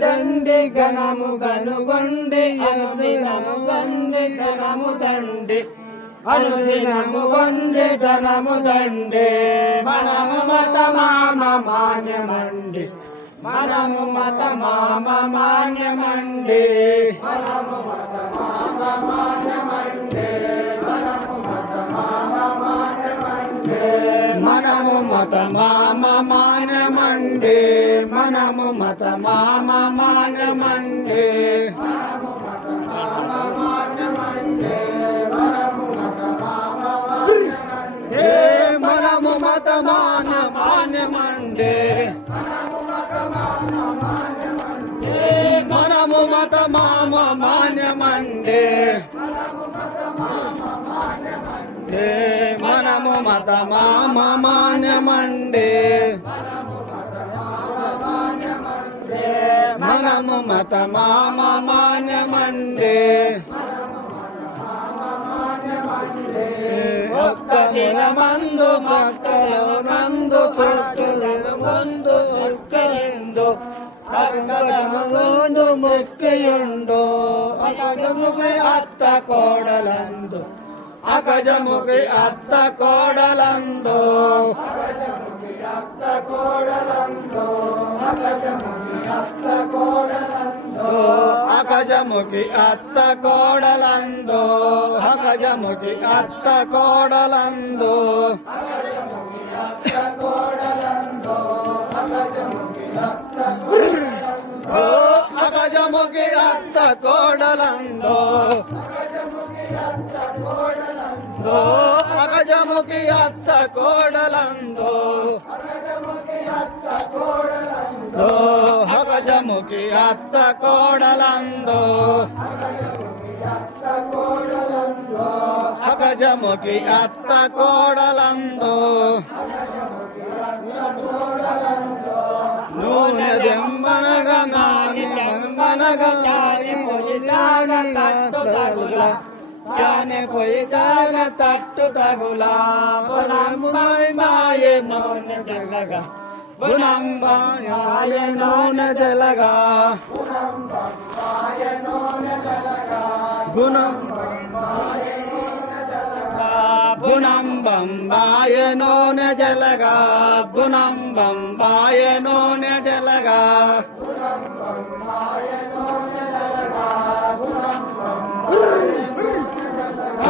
దండి గణము గనుగొండి అనుదినము గండి ధనము దండి అనుదినము గొండి ధనము దండి మనము మత మామ మాన్యమండి. మనము మత మామ మాన్యమండి. మనము మత మామ మాన్యమండి. మనము మత మామ మాన్యమండి మనము మత మాన మాన్యమండి మనము మత మామ మాన్యమండి పరము మత మామమాన్యమండే మనము మత మామ మాన్యమండి మందు మక్కలో నందు చుట్టూ ముందు ఒక్కరిందు అక్కడములోను ముక్కియుండు. అత్త కోడలందు. అకజముకి అత్త కోడలందో. అకజముకి అత్త కోడలందో. అకజముకి అత్త కోడలందో. ఓ అత్త కోడలందో. ఓ అకజముకి అత్త కోడలందో ఓ అత్త కోడలందో అకజముకి అత్త కోడలందో నూనె దెమ్మనగా నాని మనమనగా నాని యానే పోయి తరుణ తట్టు తగులా. పొలముమై మాయే నూనె జల్లగా. గుణంబాయ నూనె జలగా గుణం గుణం బంబాయ నూనె జలగా గుణం బంబాయ నూనె జలగా గుణం బంబాయ నూనె జలగా గుణం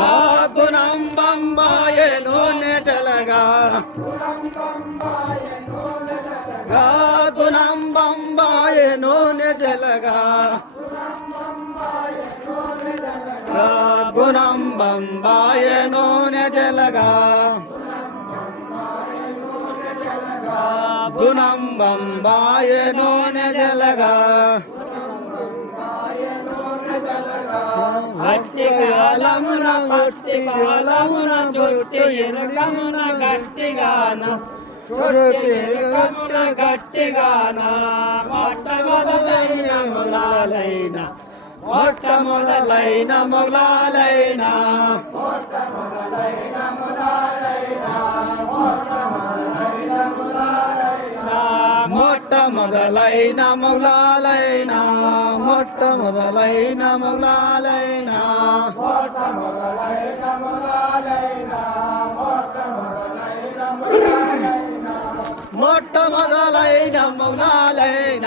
ఆ గుణం బంబాయ నూనె జలగా గుణం బంబాయ నూనె జలగా గుణం బంబాయ నూనె జలగా. భక్తి కాలమున భక్తి కాలమున చుట్టు ఎరుకమున గట్టిగాన చుట్టు గట్టిగాన మొట్టమొదలైన మొదలైన మొట్టమొదలైన మొదలైన మొట్టమొదలైన మొదలైన మొట్టమొదలైన మొదలైన మొట్టమొదలైన మొదలైన ఆ మొట్టమొదలైన మొదలైన ఆ మొట్టమొదలైన మొదలైన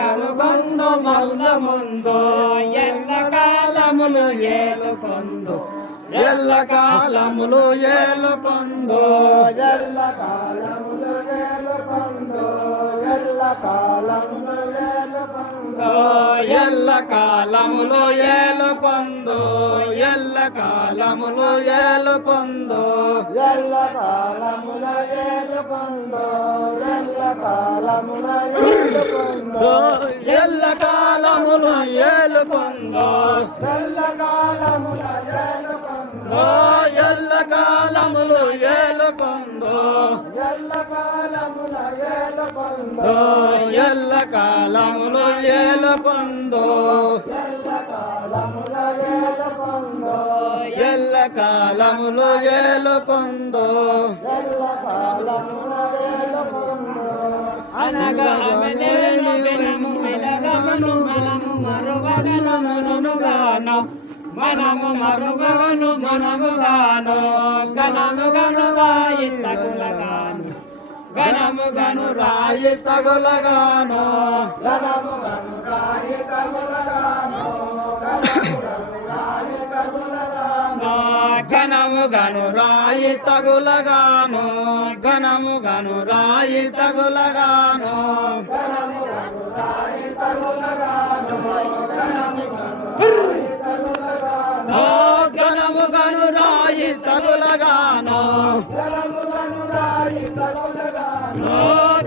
కనుగొందు మల్ల ముందు ఎల్ల కాలములు ఏలుకొందు. ఎల్ల కాలములు ఏలుకొందు. ఎల్ల కాలములు ఏలుకొందు. ఎల్ల కాలములు ఎల్ల కాలములు ఏలుకొందు ఎల్ల కాలములు ఏలుకొందు ఎల్ల కాలముల ఏలుకొందో ఎల్ల కాలముల ఏలుకొందో ఎల్ల కాలములు ఏలుకొందు ఎల్ల కాలముల ఏలుకొందో ఎల్ల కాలముల ఏలుకొందో. ఎల్ల కాలములు ఏలుకొందు. ఎల్ల కాలముల ఏలుకొందో. అనగా మనము మరుగను మనముగాను గణము గనువాయి తగులగాను. గణము గను రాయి తగులగాను. గణము గను రాయి తగులగాను. గణము గను రాయి తగులగాను. ఘనము గను రాయి తగులగాను. రాయి ఘనము గణముగను రాయి తగులగాను గణముగను రాయి తగులగాను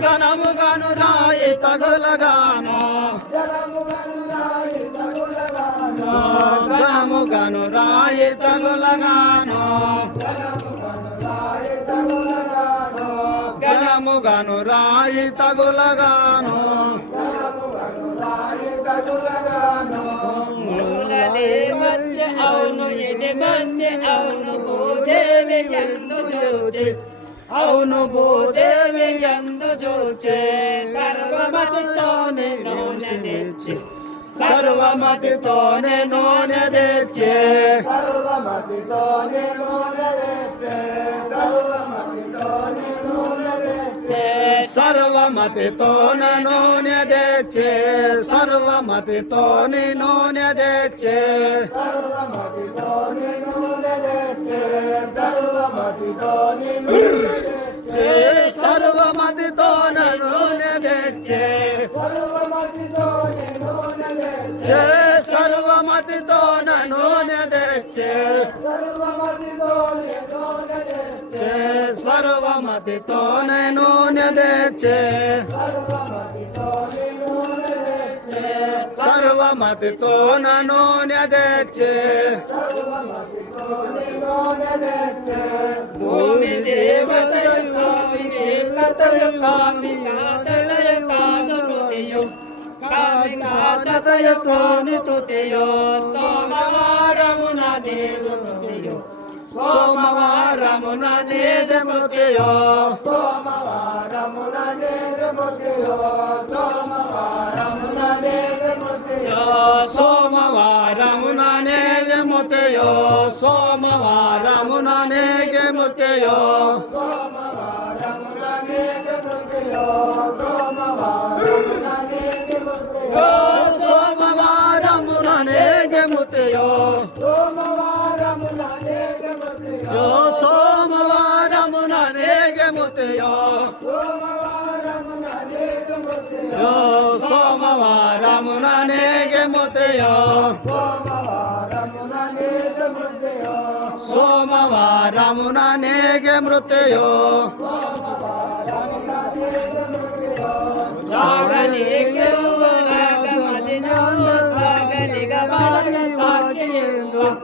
గణముగను రాయి తగులగాను గణముగను రాయి తగులగాను గణముగను రాయి తగులగాను ఎందు చూచి అవును భూదేవి ఎందు చూచే సర్వమతితోనే నూనె తెచ్చి సర్వమతితోనే నూనె తెచ్చే సర్వమతితోనే నూనె వేస్తే సర్వమతితోనే నూనె వేస్తే సర్వమతితోన నూనె తెచ్చే సర్వమతితోని నూనె తెచ్చే సర్వమతితోనే నూనె వేస్తే సర్వమతితోనే నూనె వేస్తే సర్వమతితోన సర్వమతితోనే నూనె తెచ్చే సర్వమతితోనే నూనె తెచ్చే భూమి సోమవారమున సోమవారమున నేది మృతియో సోమవారమున నేరముతియో సోమవారమున నేరముతియో సోమవారమున నేగి ముతియో సోమవారమున నేగి ముతియో సోమవారమున నేరముతియో సోమవారమున 요 소마와 라무나 내게 못해요 소마와 라무나 내게 못해요 소마와 라무나 내게 못해요 소마와 라무나 내게 못해요 사가니 교와가 마디나도 사가니가 말하는 사실도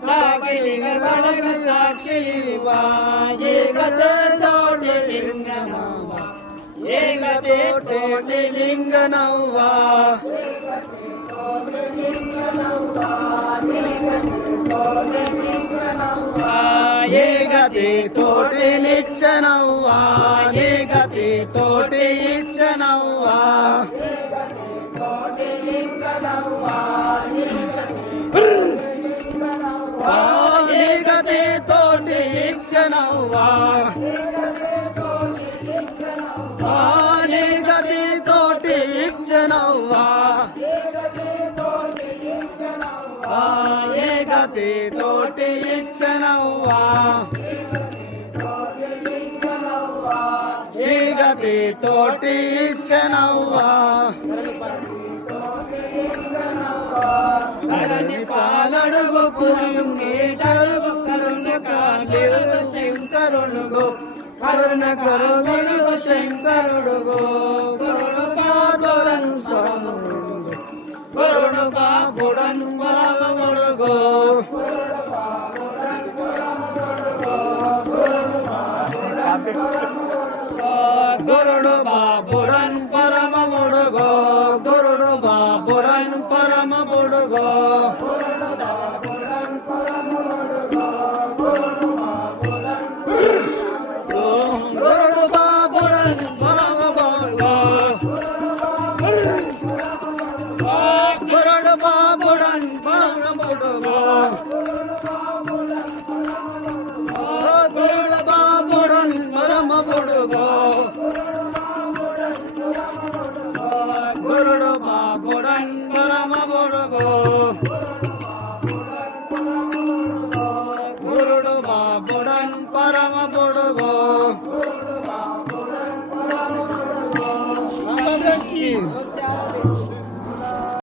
사가니가 말하는 사실과 이것을 떠올리는 나마 తోటి లింగనవ్వా ఏ గతి తోటి నిచ్చనవ్వా ఏ గతి తోటి ఇచ్చనవ్వా తోటి ఇచ్చనవ్వా. ఈ గతి తోటి ఇచ్చనవ్వా. పాలడుగు పురుగు నీటరుగు కరుణ కాలిలు శంకరుడుగు కరుణ కరుణుడు శంకరుడుగు. కరుణ కారులను కరుణ করুণ Senhor.